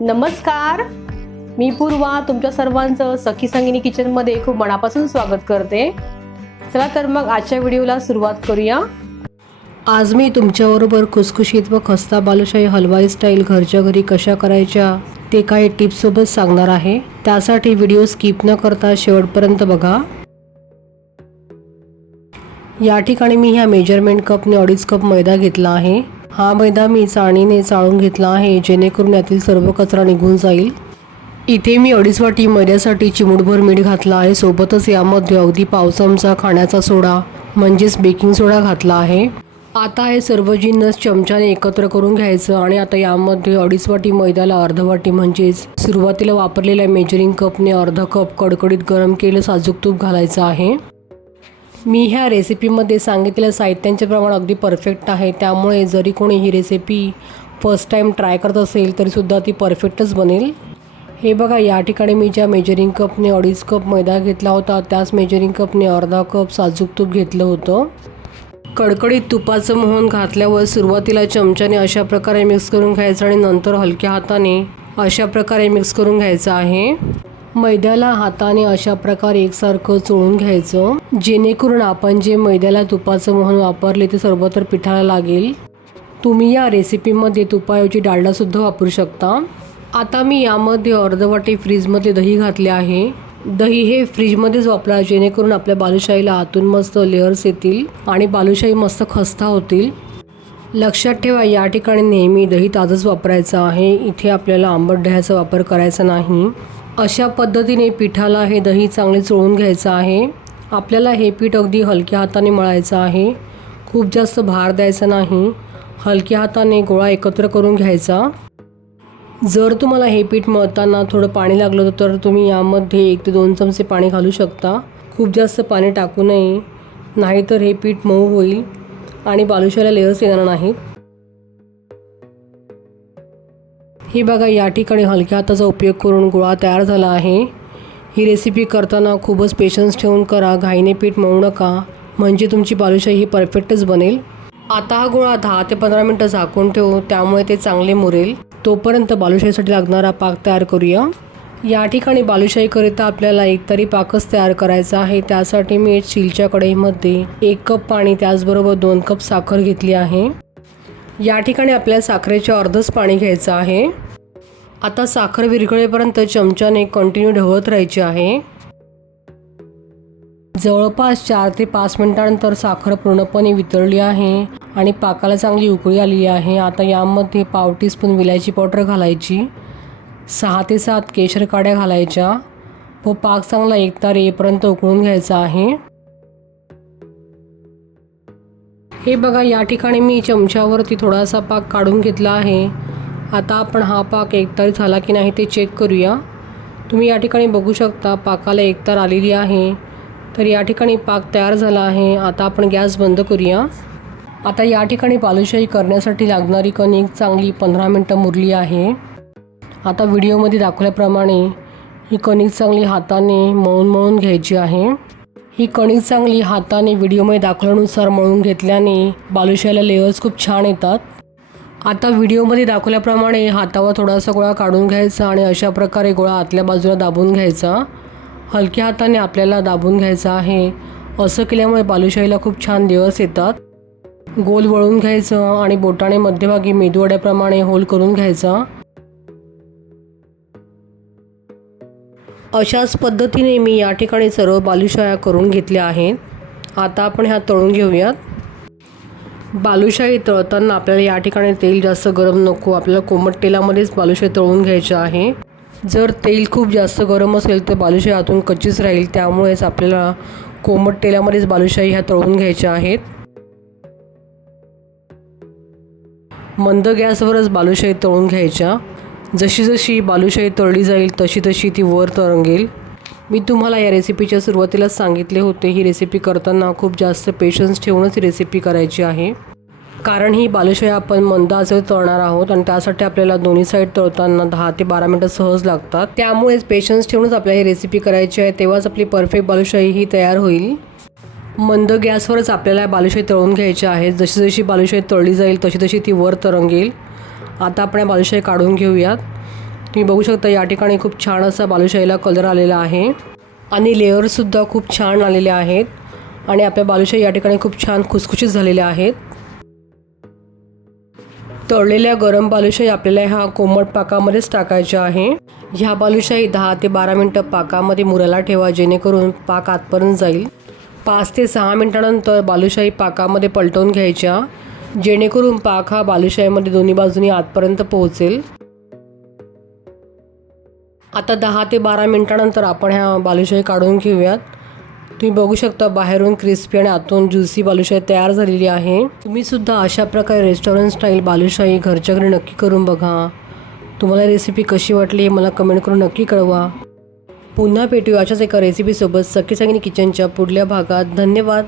नमस्कार. मी पूर्वा तुमच्या सर्वांचं सखी संगिनी किचनमध्ये खूप मनापासून स्वागत करते. चला तर मग आजच्या व्हिडिओला सुरुवात करूया. आज मी तुमच्याबरोबर खुसखुशीत व खस्ता बालुशाही हलवाई स्टाईल घरच्या घरी कशा करायच्या ते काही टिप्ससोबत सांगणार आहे. त्यासाठी व्हिडिओ स्किप न करता शेवटपर्यंत बघा. या ठिकाणी मी ह्या मेजरमेंट कपने अडीच कप मैदा घेतला आहे. हा मैदा मी चाळणीने चाळून घेतला आहे जेणेकरून यातील सर्व कचरा निघून जाईल. इथे मी अडीच वाटी मैद्यासाठी चिमूटभर मीठ घातला आहे. सोबतच यामध्ये अगदी पाव चमचा खाण्याचा सोडा म्हणजेच बेकिंग सोडा घातला आहे. आता हे सर्व जिन्नस चमच्याने एकत्र करून घ्यायचं आणि आता यामध्ये अडीच वाटी मैद्याला अर्ध वाटी म्हणजेच सुरुवातीला वापरलेल्या मेजरिंग कपने अर्धा कप कडकडीत गरम केलं साजूक तूप घालायचं आहे. मी ह्या रेसिपीमध्ये सांगितलेल्या साहित्यांचे प्रमाण अगदी परफेक्ट आहे. त्यामुळे जरी कोणी ही रेसिपी फर्स्ट टाईम ट्राय करत असेल तरीसुद्धा ती परफेक्टच बनेल. हे बघा या ठिकाणी मी ज्या मेजरिंग कपने अडीच कप मैदा घेतला होता त्याच मेजरिंग कपने अर्धा कप साजूक तूप घेतलं होतं. कडकडीत तुपाचं मोहन घातल्यावर सुरुवातीला चमच्याने अशा प्रकारे मिक्स करून घ्यायचं आणि नंतर हलक्या हाताने अशा प्रकारे मिक्स करून घ्यायचं आहे. मैद्याला हाताने अशा प्रकारे एकसारखं चोळून घ्यायचं. जेणेकरून आपण जे मैद्याला तुपाचं म्हणून वापरले ते सर्वत्र पिठाला लागेल. तुम्ही या रेसिपीमध्ये तुपाऐवजी डालडासुद्धा वापरू शकता. आता मी यामध्ये अर्धवाटी फ्रीजमध्ये दही घातले आहे. दही हे फ्रीजमध्येच वापरा जेणेकरून आपल्या बालुशाहीला आतून मस्त लेअर्स येतील आणि बालुशाही मस्त खस्ता होतील. लक्षात ठेवा या ठिकाणी नेहमी दही ताजंच वापरायचं आहे. इथे आपल्याला आंबट दह्याचा वापर करायचा नाही. अशा पद्धतीने पिठाला हे दही चांगले चोळून घ्यायचं आहे. आपल्याला हे पीठ अगदी हलक्या हाताने मळायचं आहे. खूप जास्त भार द्यायचा नाही. हलक्या हाताने गोळा एकत्र करून घ्यायचा. जर तुम्हाला हे पीठ मळताना थोडं पाणी लागलं तर तुम्ही यामध्ये एक ते दोन चमचे पाणी घालू शकता. खूप जास्त पाणी टाकू नये. नाहीतर हे पीठ मऊ होईल आणि बालुशाला लेअर्स येणार नाहीत. हे बघा या ठिकाणी हलक्या हाताचा उपयोग करून गोळा तयार झाला आहे. ही रेसिपी करताना खूपच पेशन्स ठेवून करा. घाईने पीठ मळू नका. म्हणजे तुमची बालुशाही ही परफेक्टच बनेल. आता हा गोळा दहा ते पंधरा मिनटं झाकून ठेवू. त्यामुळे ते चांगले मुरेल. तोपर्यंत बालुशाहीसाठी लागणारा पाक तयार करूया. या ठिकाणी बालुशाहीकरिता आपल्याला एकतरी पाकच तयार करायचा आहे. त्यासाठी मी स्टीलच्या कढईमध्ये एक कप पाणी त्याचबरोबर दोन कप साखर घेतली आहे. या ठिकाणी आपल्याला साखरेचे अर्धच पाणी घ्यायचं आहे. आता साखर विरघळेपर्यंत चमच्याने कंटिन्यू ढवळत राहायची आहे. जवळपास चार ते पाच मिनिटांनंतर साखर पूर्णपणे वितळली आहे आणि पाकाला चांगली उकळी आली आहे. आता यामध्ये पाव टीस्पून विलायची पावडर घालायची सहा ते सात केशर काड्या घालायच्या. व पाक चांगला एकतार येईपर्यंत उकळून घ्यायचा आहे. हे बघा या ठिकाणी मी चमच्यावरती थोडासा पाक काढून घेतला आहे. आता आपण हा पाक एकतार झाला की नाही ते चेक करूया. तुम्ही या ठिकाणी बघू शकता पाकाला एकतार आलेली आहे. तर या ठिकाणी पाक तयार झाला आहे. आता आपण गॅस बंद करूया. आता या ठिकाणी बालुशाही करण्यासाठी लागणारी कणिक चांगली पंधरा मिनटं मुरली आहे. आता व्हिडिओमध्ये दाखवल्याप्रमाणे ही कणिक चांगली हाताने मळून मळून घ्यायची आहे. ही कणिक चांगली हाताने व्हिडिओमध्ये दाखवल्यानुसार मळून घेतल्याने बालुशाहीला लेअर्स खूप छान येतात. आता व्हिडिओमध्ये दाखवल्याप्रमाणे हातावर थोडासा गोळा काढून घ्यायचा आणि अशा प्रकारे गोळा आतल्या बाजूला दाबून घ्यायचा. हलक्या हाताने आपल्याला दाबून घ्यायचा आहे. असं केल्यामुळे बालुशाहीला खूप छान दिवस येतात. गोल वळून घ्यायचं आणि बोटाने मध्यभागी मेदूवड्याप्रमाणे होल करून घ्यायचा. अशाच पद्धतीने मी या ठिकाणी सर्व बालुशाया करून घेतल्या आहेत. आता आपण ह्या तळून घेऊयात. बालुशाही तळताना आपल्याला या ठिकाणी तेल जास्त गरम नको. आपल्याला कोमट तेलामध्येच बालुशाही तळून घ्यायचे आहे. जर तेल खूप जास्त गरम असेल तर बालुशाही आतून कच्चीच राहील. त्यामुळेच आपल्याला कोमट तेलामध्येच बालुशाही ह्या तळून घ्यायच्या आहेत. मंद गॅसवरच बालुशाही तळून घ्यायच्या. जशी जशी बालुशाही तळली जाईल तशी तशी ती वर तरंगेल. मी तुम्हाला या रेसिपीच्या सुरुवातीलाच सांगितले होते. ही रेसिपी करताना खूप जास्त पेशन्स ठेवूनच ही रेसिपी करायची आहे. कारण ही बालुशाही आपण मंद आचेवर तळणार आहोत आणि त्यासाठी आपल्याला दोन्ही साईड तळताना दहा ते बारा मिनटं सहज लागतात. त्यामुळेच पेशन्स ठेवूनच आपल्याला ही रेसिपी करायची आहे. तेव्हाच आपली परफेक्ट बालुशाही ही तयार होईल. मंद गॅसवरच आपल्याला बालुशाही तळून घ्यायची आहे जशी जशी बालुशाही तळली जाईल तशी तशी ती वर तरंगेल. आता आपण बालुशाही काढून घेऊयात. तुम्ही बघू शकता या ठिकाणी खूप छान असा बालुशाहीला कलर आलेला आहे. आणि लेअरसुद्धा खूप छान आलेले आहेत. आणि आपल्या बालुशाही या ठिकाणी खूप छान खुसखुशीत झालेल्या आहेत. तळलेल्या गरम बालुशाही आपल्याला ह्या कोमट पाकामध्येच टाकायच्या आहे. ह्या बालुशाही दहा ते बारा मिनटं पाकामध्ये मुरायला ठेवा जेणेकरून पाक आतपर्यंत जाईल. पाच ते सहा मिनटानंतर बालुशाही पाकामध्ये पलटवून घ्यायच्या. जेणेकरून पाक हा बालुशाहीमध्ये दोन्ही बाजूनी आतपर्यंत पोहोचेल. आता दहा ते बारा मिनटानंतर आपण ह्या बालुशाही काढून घेऊयात. तुम्ही बघू शकता बाहेरून क्रिस्पी आणि आतून ज्युसी बालुशाही तयार झालेली आहे. तुम्हीसुद्धा अशा प्रकारे रेस्टॉरंट स्टाईल बालुशाही घरच्या घरी नक्की करून बघा. तुम्हाला रेसिपी कशी वाटली हे मला कमेंट करून नक्की कळवा. पुन्हा भेटू अशाच एका रेसिपीसोबत सखी संगिनी किचनच्या पुढल्या भागात. धन्यवाद.